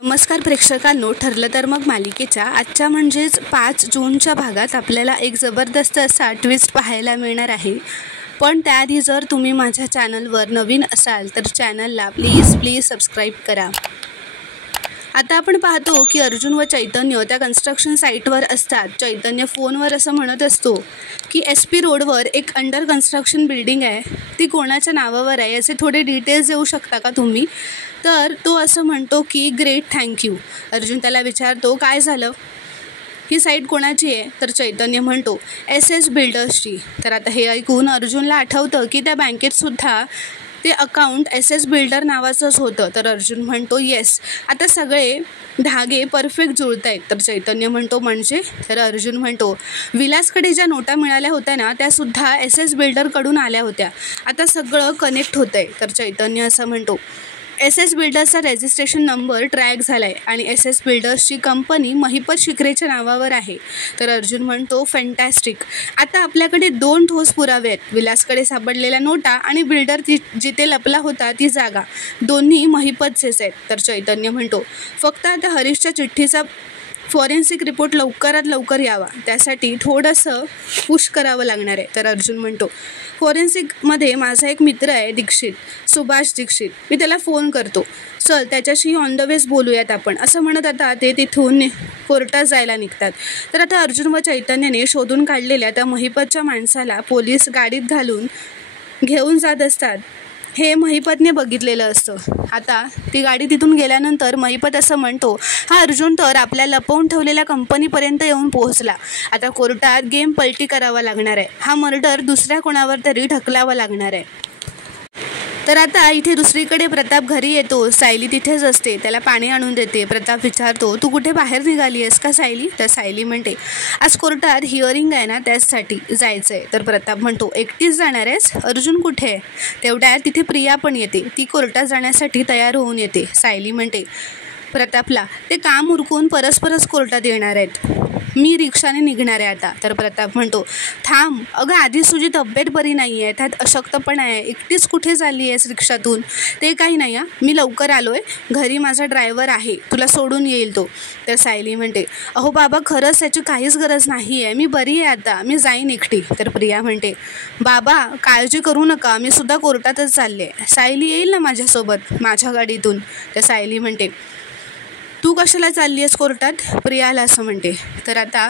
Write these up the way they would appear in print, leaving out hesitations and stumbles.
नमस्कार प्रेक्षकांनो, ठरलं तर मग मालिकेच्या आजच्या म्हणजेच 5 जूनच्या भागात आपल्याला एक जबरदस्त असा ट्विस्ट पाहायला मिळणार आहे. पण त्याआधी जर तुम्ही माझ्या चॅनलवर नवीन असाल तर चॅनलला प्लीज सबस्क्राईब करा. आता आपण पाहतो की अर्जुन व चैतन्य त्या कन्स्ट्रक्शन साईटवर असतात. चैतन्य फोनवर असं म्हणत असतो की SP रोडवर एक अंडर कन्स्ट्रक्शन बिल्डिंग आहे, ती कोणाच्या नावावर आहे याचे थोडे डिटेल्स देऊ शकता का तुम्ही. तर तो असं म्हणतो की ग्रेट, थँक्यू. अर्जुन त्याला विचारतो काय झालं, ही साईट कोणाची आहे. तर चैतन्य म्हणतो SS बिल्डर्सची. तर आता हे ऐकून अर्जुनला आठवतं की त्या बँकेतसुद्धा ते अकाउंट SS बिल्डर नावाचंच होतं. तर अर्जुन म्हणतो येस, आता सगळे धागे परफेक्ट जुळत आहेत. तर चैतन्य म्हणतो म्हणजे. तर अर्जुन म्हणतो विलासकडे ज्या नोटा मिळाल्या होत्या ना, त्यासुद्धा SS बिल्डरकडून आल्या होत्या. आता सगळं कनेक्ट होतं आहे. तर चैतन्य असं म्हणतो SS बिल्डर्सचा रजिस्ट्रेशन नंबर ट्रॅक झाला आहे आणि SS बिल्डर्सची कंपनी महिपत शिकरेच्या नावावर आहे. तर अर्जुन म्हणतो फॅन्टॅस्टिक, आता आपल्याकडे 2 ठोस पुरावे आहेत. विलासकडे सापडलेल्या नोटा आणि बिल्डर जिथे लपला होता ती जागा, दोन्ही महिपतचेच आहेत. तर चैतन्य म्हणतो फक्त आता हरीशच्या चिठ्ठीचा फॉरेन्सिक रिपोर्ट लवकरात लवकर यावा, त्यासाठी थोडंसं पुश करावं लागणार आहे. तर अर्जुन म्हणतो फॉरेन्सिकमध्ये माझा एक मित्र आहे दीक्षित, सुभाष दीक्षित, मी त्याला फोन करतो, चल त्याच्याशी ऑन द वेज बोलूयात आपण, असं म्हणत आता ते तिथून कोर्टात जायला निघतात. तर आता अर्जुन व चैतन्याने शोधून काढलेल्या त्या महिपतच्या माणसाला पोलीस गाडीत घालून घेऊन जात असतात. हे महिपतने बघितलेलं असतं. आता ती गाडी तिथून गेल्यानंतर महिपत असं म्हणतो हा अर्जुन तर आपल्या लपवून ठेवलेल्या कंपनीपर्यंत येऊन पोहोचला. आता कोर्टात गेम पलटी करावा लागणार आहे, हा मर्डर दुसऱ्या कोणावर तरी ढकलावा लागणार आहे. तर आता इथे दुसरीकडे प्रताप घरी येतो. सायली तिथेच असते, त्याला पाणी आणून देते. प्रताप विचारतो तू कुठे बाहेर निघाली आहेस का सायली. तर सायली म्हणते आज कोर्टात हिअरिंग आहे ना, त्याचसाठी जायचं आहे. तर प्रताप म्हणतो एकटीच जाणार आहेस, अर्जुन कुठे आहे. तेवढ्यात तिथे प्रिया पण येते, ती कोर्टात जाण्यासाठी तयार होऊन येते. सायली म्हणते प्रतापला ते काम उरकून परस्परच कोर्टात येणार आहेत, मी रिक्षाने निघणार आहे आता. तर प्रताप म्हणतो थांब, अगं आधीच तुझी तब्येत बरी नाही आहे, त्यात अशक्तपणा आहे, एकटीच कुठे चालली आहेस रिक्षातून. ते काही नाही मी लवकर आलो आहे, घरी माझा ड्रायव्हर आहे, तुला सोडून येईल तो. तर सायली म्हणते अहो बाबा खरंच याची काहीच गरज नाही आहे, मी बरी आहे आता, मी जाईन एकटी. तर प्रिया म्हणते बाबा काळजी करू नका, मी सुद्धा कोर्टातच चालले, सायली येईल ना माझ्यासोबत माझ्या गाडीतून. तर सायली म्हणते तू कशाला चालली आहेस कोर्टात, प्रियाला असं म्हणते. तर आता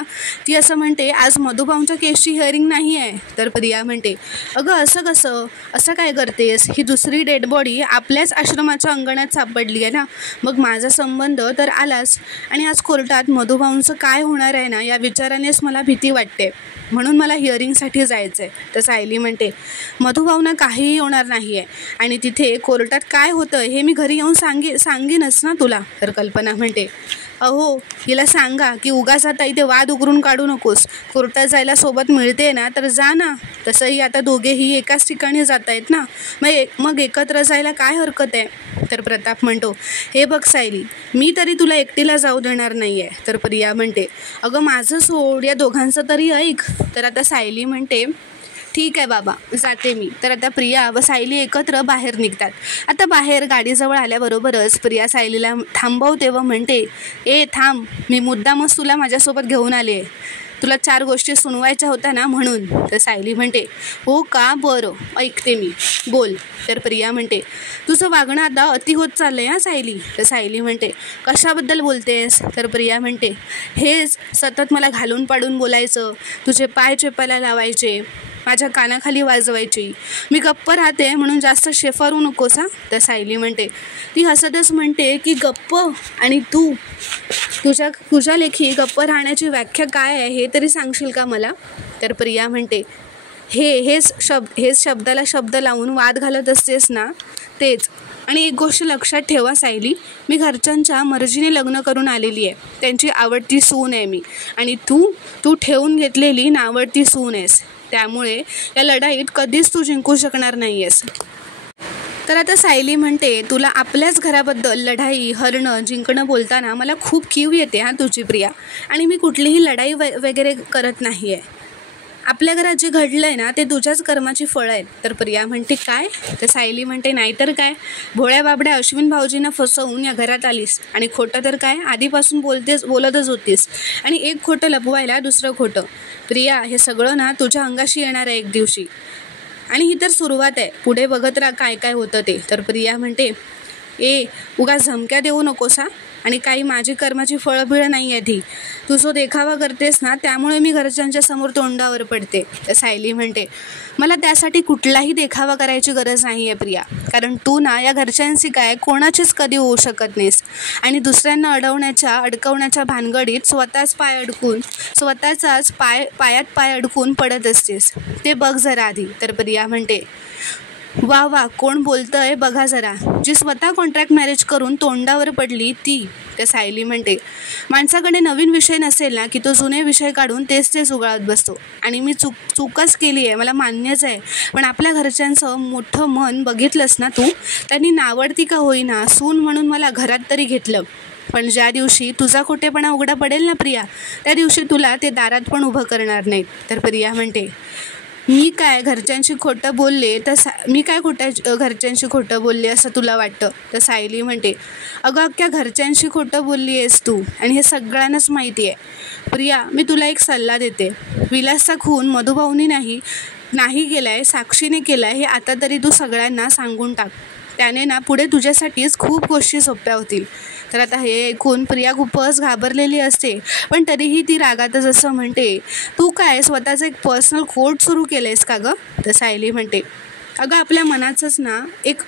ती असं म्हणते आज मधुभाऊंच्या केसची हिअरिंग नाही आहे. तर प्रिया म्हणते अगं असं कसं, असं काय करतेस, ही दुसरी डेड बॉडी आपल्याच आश्रमाच्या अंगणात सापडली आहे ना, मग माझा संबंध तर आलाच. आणि आज कोर्टात मधुभाऊंचं काय होणार आहे ना, या विचारानेच मला भीती वाटते, म्हणून मला हिअरिंगसाठी जायचं आहे. तर सायली म्हणते मधुभाऊंना काहीही होणार नाही आहे आणि तिथे कोर्टात काय होतं हे मी घरी येऊन सांगेनच ना तुला. तर कल्पना म्हणते अहो हिला सांगा की उगाच आता इथे वाद उकरून काढू नकोस, कोर्टात जायला सोबत मिळते ना तर जा ना, तसंही आता दोघेही एकाच ठिकाणी जात आहेत ना, मग एकत्र जायला काय हरकत आहे. तर प्रताप म्हणतो हे बघ सायली, मी तरी तुला एकटीला जाऊ देणार नाही आहे. तर प्रिया म्हणते अगं माझं सोड, या दोघांचं तरी ऐक. तर आता सायली म्हणते ठीक आहे बाबा जाते मी. तर आता प्रिया व सायली एकत्र बाहेर निघतात. आता बाहेर गाडीजवळ आल्याबरोबरच प्रिया सायलीला थांबवते व म्हणते ए थांब, मी मुद्दामच तुला माझ्यासोबत घेऊन आले आहे, तुला 4 गोष्टी सुनवायच्या होत्या ना म्हणून. तर सायली म्हणते हो का, बरं ऐकते मी, बोल. तर प्रिया म्हणते तुझं वागणं आता अति होत चाललं आहे सायली. तर सायली म्हणते कशाबद्दल बोलतेस. तर प्रिया म्हणते हेच सतत मला घालून पाडून बोलायचं, तुझे पाय चेपायला लावायचे, माझ्या कानाखाली वाजवायची, मी गप्प राहते म्हणून जास्त शेफारू नकोस हा. तर सायली म्हणते ती हसतच म्हणते की गप्प, आणि तुझ्या लेखी गप्प राहण्याची व्याख्या काय आहे हे तरी सांगशील का मला. तर प्रिया म्हणते हेच शब्दाला शब्द लावून वाद घालत असतेस ना, तेच. आणि एक गोष्ट लक्षात ठेवा सायली, मी घरच्यांच्या मर्जीने लग्न करून आलेली आहे, त्यांची आवडती सून आहे मी, आणि तू ठेवून घेतलेली नावडती सून आहेस, त्यामुळे या लढाईत कधीच तू जिंकू शकणार नाही आहेस. तर आता सायली म्हणते तुला आपल्याच घराबद्दल लढाई हरणं जिंकणं बोलताना मला खूप कीव येते तुझी प्रिया, आणि मी कुठलीही लढाई वगैरे करत नाही आहे. आपल्या घरात जे घडलं आहे ना ते तुझ्याच कर्माची फळं आहेत. तर प्रिया म्हणते काय? तर सायली म्हणते नाहीतर काय, भोळ्या बाबड्या अश्विन भाऊजींना फसवून या घरात आलीस आणि खोटं तर काय, आधीपासून बोलतच होतीस आणि एक खोटं लपवायला दुसरं खोटं. प्रिया, हे सगळं ना तुझ्या अंगाशी येणार आहे एक दिवशी आणि ही तर सुरुवात आहे, पुढे बघत राहा काय काय होतं ते. तर प्रिया म्हणते उगा झमक्या देऊ नकोस हा, आणि काही माझी कर्माची फळबिळं नाही आहे ती. तू जो देखावा करतेस ना त्यामुळे मी घरच्यांच्या समोर तोंडावर पडते. तर सायली म्हणते मला त्यासाठी कुठलाही देखावा करायची गरज नाही आहे प्रिया, कारण तू ना या घरच्यांची काय कोणाचीच कधी होऊ शकत नाहीस आणि दुसऱ्यांना अडकवण्याच्या भानगडीत स्वतःचाच पायात पाय अडकून पडत असतेस, ते बघ जरा आधी. तर प्रिया म्हणते वा कोण बोलतंय बघा जरा, जी स्वतः कॉन्ट्रॅक्ट मॅरेज करून तोंडावर पडली ती. त्या सायली म्हणते माणसाकडे नवीन विषय नसेल ना की तो जुने विषय काढून तेच उगाळत बसतो आणि मी चूकच केली आहे, मला मान्यच आहे, पण आपल्या घरच्यांचं मोठं मन बघितलंस ना तू, त्यांनी नावडती का होईना सून म्हणून मला घरात तरी घेतलं, पण ज्या दिवशी तुझा खोटेपणा उघडा पडेल ना प्रिया, त्या दिवशी तुला ते दारात पण उभं करणार नाहीत. तर प्रिया म्हणते मी काय घरच्यांशी खोटं बोलले असं तुला वाटतं? तर सायली म्हणते अगं अख्ख्या घरच्यांशी खोटं बोलली आहेस तू आणि हे सगळ्यांनाच माहिती आहे. प्रिया, मी तुला एक सल्ला देते, विलासचा खून मधुभाऊनी नाही केलाय, साक्षीने केलाय हे आता तरी तू सगळ्यांना सांगून टाक, त्याने ना पुढे तुझ्यासाठीच खूप गोष्टी सोप्या होतील. तर आता हे ऐकून प्रिया खूपच घाबरलेली असते, पण तरीही ती रागातच असं म्हणते तू काय स्वतःचं एक पर्सनल कोर्ट सुरू केलं आहेस का गं? तर सायली म्हणते अगं आपल्या मनाचंच ना एक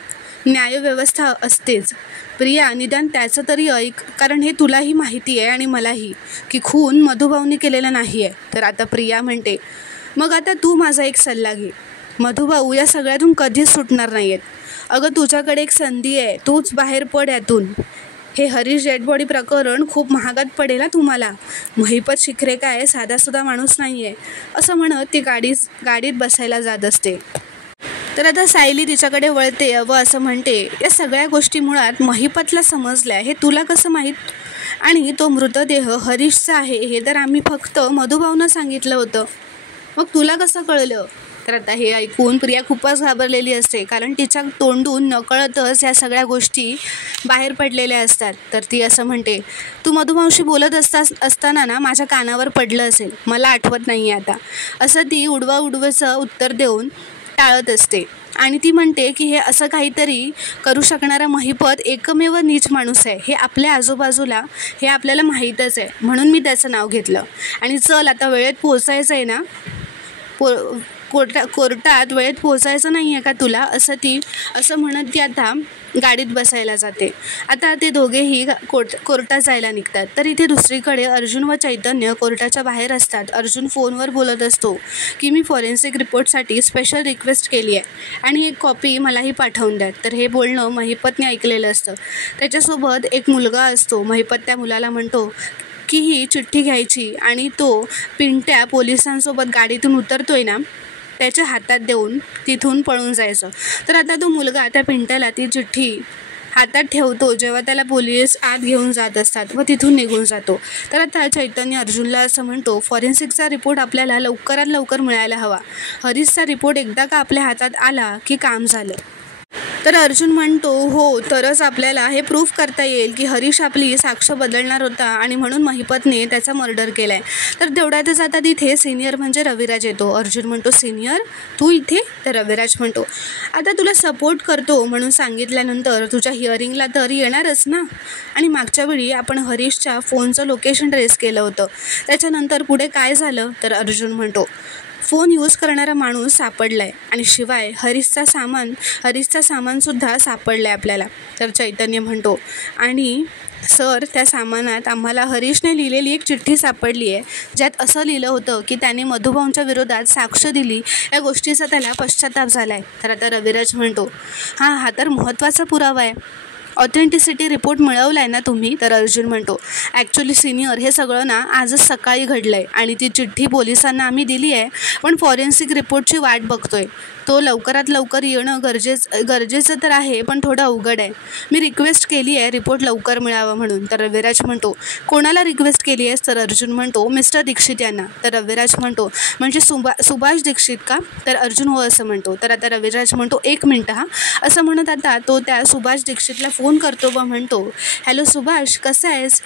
न्यायव्यवस्था असतेच प्रिया, निदान त्याचं तरी ऐक, कारण हे तुलाही माहिती आहे आणि मलाही की खून मधुभाऊनी केलेला नाही आहे. तर आता प्रिया म्हणते मग आता तू माझा एक सल्ला घे, मधुभाऊ या सगळ्यातून कधीच सुटणार नाही आहेत. अगं तुझ्याकडे एक संधी आहे, तूच बाहेर पड यातून. हे हरीश डेड बॉडी प्रकरण खूप महागात पडेल तुम्हाला, महिपत शिखरे काय साधासुद्धा माणूस नाही आहे, असं म्हणत ती गाडीत बसायला जात असते. तर आता सायली तिच्याकडे वळते व असं म्हणते या सगळ्या गोष्टी मुळात महिपतला समजल्या, हे तुला कसं माहीत? आणि तो मृतदेह हरीशचा आहे हे तर आम्ही फक्त मधुभाऊनं सांगितलं होतं, मग तुला कसं कळलं? तर आता हे ऐकून प्रिया खूपच घाबरलेली असते, कारण तिच्या तोंडून नकळतच या सगळ्या गोष्टी बाहेर पडलेल्या असतात. तर ती असं म्हणते तू मधुभाऊशी बोलत असताना ना माझ्या कानावर पडलं असेल, मला आठवत नाही आहे आता, असं ती उडवाउडवचं उत्तर देऊन टाळत असते. आणि ती म्हणते की हे असं काहीतरी करू शकणारा महिपत एकमेव नीच माणूस आहे, हे आपल्या आजूबाजूला हे आपल्याला माहीतच आहे, म्हणून मी त्याचं नाव घेतलं. आणि चल आता वेळेत पोचायचं आहे ना, कोर्टात वेळेत पोचायचं नाही आहे का तुला, असं म्हणत ती आता गाडीत बसायला जाते. आता ते दोघेही कोर्टात जायला निघतात. तर इथे दुसरीकडे अर्जुन व चैतन्य कोर्टाच्या बाहेर असतात. अर्जुन फोनवर बोलत असतो की मी फॉरेन्सिक रिपोर्टसाठी स्पेशल रिक्वेस्ट केली आहे आणि एक कॉपी मलाही पाठवून द्या. तर हे बोलणं महिपतने ऐकलेलं असतं. त्याच्यासोबत एक मुलगा असतो. महिपत त्या मुलाला म्हणतो की ही चिठ्ठी घ्यायची आणि तो पिंट्या पोलिसांसोबत गाडीतून उतरतोय ना त्याच्या हातात देऊन तिथून पळून जायचं. तर आता तो मुलगा त्या पिंट्याला ती चिठ्ठी हातात ठेवतो जेव्हा त्याला पोलीस आत घेऊन जात असतात व तिथून निघून जातो. तर आता चैतन्य अर्जुनला असं म्हणतो फॉरेन्सिकचा रिपोर्ट आपल्याला लवकरात लवकर मिळायला हवा. हरीशचा रिपोर्ट एकदा का आपल्या हातात आला की काम झालं. तर अर्जुन म्हणतो हो, तरच आपल्याला हे प्रूफ करता येईल की हरीश आपली साक्ष बदलणार होता आणि म्हणून महिपतने त्याचा मर्डर केला आहे. तर तेवढ्यातच आता तिथे सिनियर म्हणजे रविराज येतो. अर्जुन म्हणतो सिनियर तू इथे? तर रविराज म्हणतो आता तुला सपोर्ट करतो म्हणून सांगितल्यानंतर तुझ्या हिअरिंगला तर येणारच ना. आणि मागच्या वेळी आपण हरीशच्या फोनचं लोकेशन ट्रेस केलं होतं, त्याच्यानंतर पुढे काय झालं? तर अर्जुन म्हणतो फोन यूज करणारा माणूस सापडला आहे आणि शिवाय हरीशचा सामानसुद्धा सापडला आहे आपल्याला. तर चैतन्य म्हणतो आणि सर त्या सामानात आम्हाला हरीशने लिहिलेली एक चिठ्ठी सापडली आहे ज्यात असं लिहिलं होतं की त्याने मधुभाऊंच्या विरोधात साक्ष दिली, या गोष्टीचा त्याला पश्चाताप झाला आहे. तर आता रविराज म्हणतो हा तर महत्त्वाचा पुरावा आहे. ऑथेंटिसिटी रिपोर्ट मिळवला आहे ना तुम्ही? तर अर्जुन म्हणतो, ॲक्च्युली सिनियर हे सगळं ना आजच सकाळी घडलं आहे आणि ती चिठ्ठी पोलिसांना आम्ही दिली आहे, पण फॉरेन्सिक रिपोर्टची वाट बघतोय. तो लवकरात लवकर येणं गरजेचं तर आहे, पण थोडं अवघड आहे. मी रिक्वेस्ट केली आहे रिपोर्ट लवकर मिळावा म्हणून. तर रविराज म्हणतो, कोणाला रिक्वेस्ट केली आहेस? तर अर्जुन म्हणतो, मिस्टर दीक्षित यांना. तर रविराज म्हणतो, म्हणजे सुभाष दीक्षित का? तर अर्जुन हो असं म्हणतो. तर आता रविराज म्हणतो, 1 मिनटं हां, असं म्हणत आता तो त्या सुभाष दीक्षितला फोन करतो व म्हणतो, हॅलो सुभाष, कसं आहेस?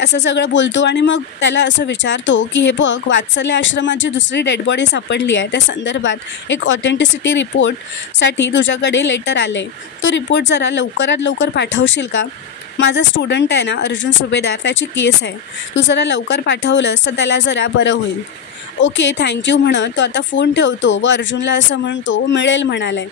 असं सगळं बोलतो आणि मग त्याला असं विचारतो की हे बघ, वात्सल्य आश्रमात जी दुसरी डेड बॉडी सापडली आहे त्या संदर्भात एक ऑथेंटिसिटी रिपोर्टसाठी तुझ्याकडे लेटर आले. तो रिपोर्ट जरा लवकरात लवकर पाठवशील का? माझा स्टुडंट आहे ना अर्जुन सुभेदार, त्याची केस आहे. तू जरा लवकर पाठवलंस तर त्याला जरा बरं होईल. ओके थँक्यू म्हणत तो आता फोन ठेवतो व अर्जुनला असं म्हणतो, मिळेल म्हणालाय.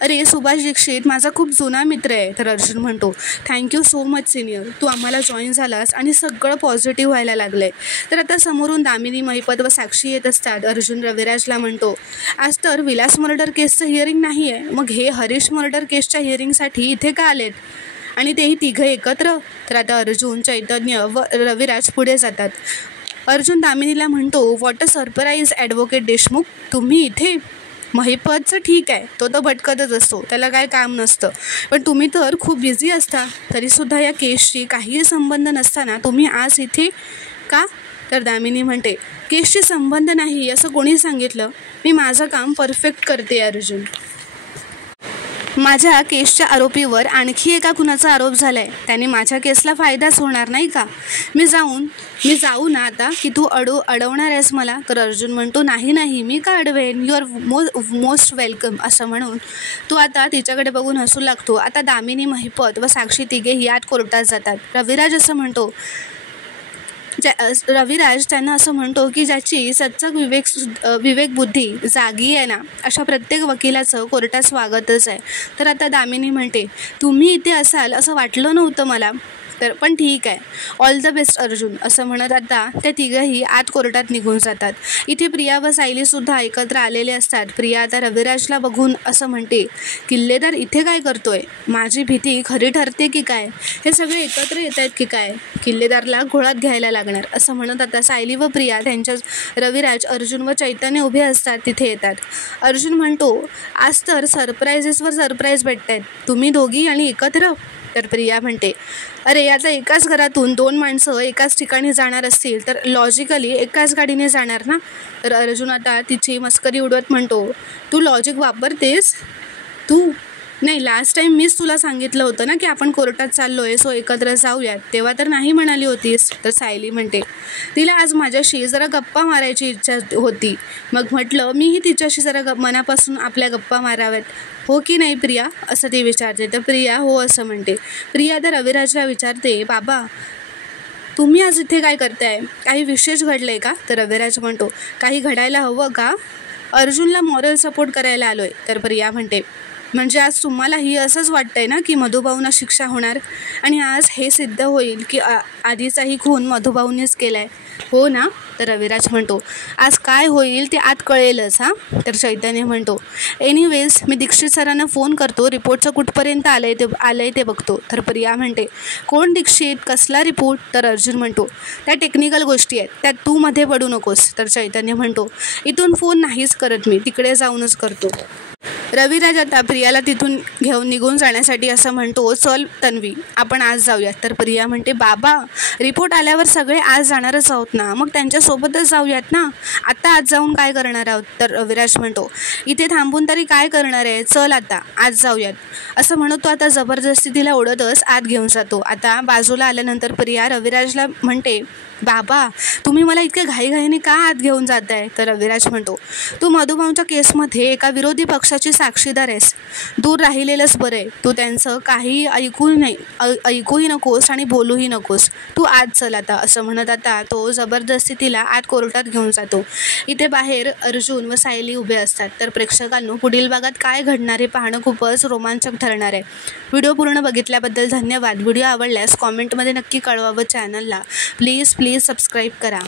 अरे सुभाष दीक्षित माझा खूप जुना मित्र आहे. तर अर्जुन म्हणतो, थँक्यू सो मच सिनियर, तू आम्हाला जॉईन झालास आणि सगळं पॉझिटिव्ह व्हायला लागलं आहे. तर आता समोरून दामिनी, महिपत व साक्षी येत असतात. अर्जुन रविराजला म्हणतो, आज तर विलास मर्डर केसचं हिअरिंग नाही आहे, मग हे हरीश मर्डर केसच्या हिअरिंगसाठी इथे का आलेत आणि तेही तिघं एकत्र? तर आता अर्जुन, चैतन्य व रविराज पुढे जातात. अर्जुन दामिनीला म्हणतो, what a surprise advocate Deshmukh, तुम्ही इथे? महिपतचं ठीक आहे, तो तर भटकतच असतो, त्याला काय काम नसतं, पण तुम्ही तर खूप बिझी असता. तरीसुद्धा या केसशी काहीही संबंध नसताना तुम्ही आज इथे का? तर दामिनी म्हणते, केसशी संबंध नाही असं कोणी सांगितलं? मी माझं काम परफेक्ट करते अर्जुन. माझ्या केसच्या आरोपीवर आणखी एका खुनाचा आरोप झाला आहे, त्याने माझ्या केसला फायदाच होणार नाही का? मी जाऊ ना आता की तू अडवणार आहेस मला? तर अर्जुन म्हणतो, नाही मी का अडवेन, यू आर मोस्ट वेलकम असं म्हणून तू आता तिच्याकडे बघून हसू लागतो. आता दामिनी, महिपत व साक्षी तिघेही आत कोर्टात जातात. रविराज त्यांना असं म्हणतो की ज्याची सच्चक विवेकबुद्धी जागी आहे ना, अशा प्रत्येक वकिलाचं कोर्टात स्वागतच आहे. तर आता दामिनी म्हणते, तुम्ही इथे असाल असं वाटलं नव्हतं मला, तर पण ठीक आहे, ऑल द बेस्ट अर्जुन असं म्हणत आता त्या तिघंही आत कोर्टात निघून जातात. इथे प्रिया व सायलीसुद्धा एकत्र आलेले असतात. प्रिया आता रविराजला बघून असं म्हणते, किल्लेदार इथे काय करतोय? माझी भीती खरी ठरते की काय? हे सगळे एकत्र येत आहेत की काय? किल्लेदारला घोळात घ्यायला लागणार असं म्हणत आता सायली व प्रिया त्यांच्या रविराज, अर्जुन व चैतन्य उभे असतात तिथे येतात. अर्जुन म्हणतो, आज तर सरप्राईजेसवर सरप्राईज भेटत आहेत, तुम्ही दोघी आणि एकत्र? तर प्रिया म्हणते, अरे आता एकाच घरातून 2 माणसं एकाच ठिकाणी जाणार असतील तर लॉजिकली एकाच गाडीने जाणार ना? तर अर्जुन आता तिची मस्करी उडवत म्हणतो, तू लॉजिक वापरतेस? तू नाही, लास्ट टाईम मीच तुला सांगितलं होतं ना की आपण कोर्टात चाललो आहे, सो एकत्र जाऊयात, तेव्हा तर नाही म्हणाली होतीस. तर सायली म्हणते, तिला आज माझ्याशी जरा गप्पा मारायची इच्छा होती, मग म्हटलं मीही तिच्याशी जरा मनापासून आपल्या गप्पा माराव्यात, हो की नाही प्रिया असं ती विचारते. तर प्रिया हो असं म्हणते. प्रिया तर रविराजला विचारते, बाबा तुम्ही आज इथे काय करताय? काही विशेष घडलं आहे का? तर रविराज म्हणतो, काही घडायला हवं का? अर्जुनला मॉरल सपोर्ट करायला आलो आहे. तर प्रिया म्हणते, म्हणजे आज तुम्हालाही असंच वाटतंय ना की मधुभाऊंना शिक्षा होणार आणि आज हे सिद्ध होईल की आधीचाही खून मधुभाऊंनीच केला आहे, हो ना? तर रविराज म्हणतो, आज काय होईल ते आत कळेलच हां. तर चैतन्य म्हणतो, एनिवेज मी दीक्षित सरांना फोन करतो, रिपोर्टचं कुठपर्यंत आलंय ते बघतो. तर प्रिया म्हणते, कोण दीक्षित, कसला रिपोर्ट? तर अर्जुन म्हणतो, त्या टेक्निकल गोष्टी आहेत, त्यात तू मध्ये पडू नकोस. तर चैतन्य म्हणतो, इथून फोन नाहीच करत मी, तिकडे जाऊनच करतो. रविराज आता प्रियाला तिथून घेऊन निघून जाण्यासाठी असं म्हणतो, चल तन्वी आपण आज जाऊयात. तर प्रिया म्हणते, बाबा रिपोर्ट आल्यावर सगळे आज जाणारच आहोत ना, मग त्यांच्यासोबतच जाऊयात ना, आता आज जाऊन काय करणार आहोत? तर रविराज म्हणतो, इथे थांबून तरी काय करणार आहे, चल आता आज जाऊयात असं म्हणतो. आता जबरदस्ती तिला ओढतच आत घेऊन जातो. आता बाजूला आल्यानंतर प्रिया रविराजला म्हणते, बाबा तुम्ही मला इतक्या घाईघाईने का आत घेऊन जाताय? तर रविराज म्हणतो, तू मधुभाऊंच्या केसमध्ये एका विरोधी पक्षाची साक्षीदार आहेस, दूर राहिलेलंच बरं आहे, तू त्यांचं काही ऐकूही नकोस आणि बोलूही नकोस, तू आत चल आता असं म्हणत आता तो जबरदस्ती तिला आत कोर्टात घेऊन जातो. इथे बाहेर अर्जुन व सायली उभे असतात. तर प्रेक्षकांनो, पुढील भागात काय घडणार आहे पाहणं खूपच रोमांचक ठरणार आहे. व्हिडिओ पूर्ण बघितल्याबद्दल धन्यवाद. व्हिडिओ आवडल्यास कॉमेंटमध्ये नक्की कळवा व चॅनलला प्लीज सबस्क्राईब करा.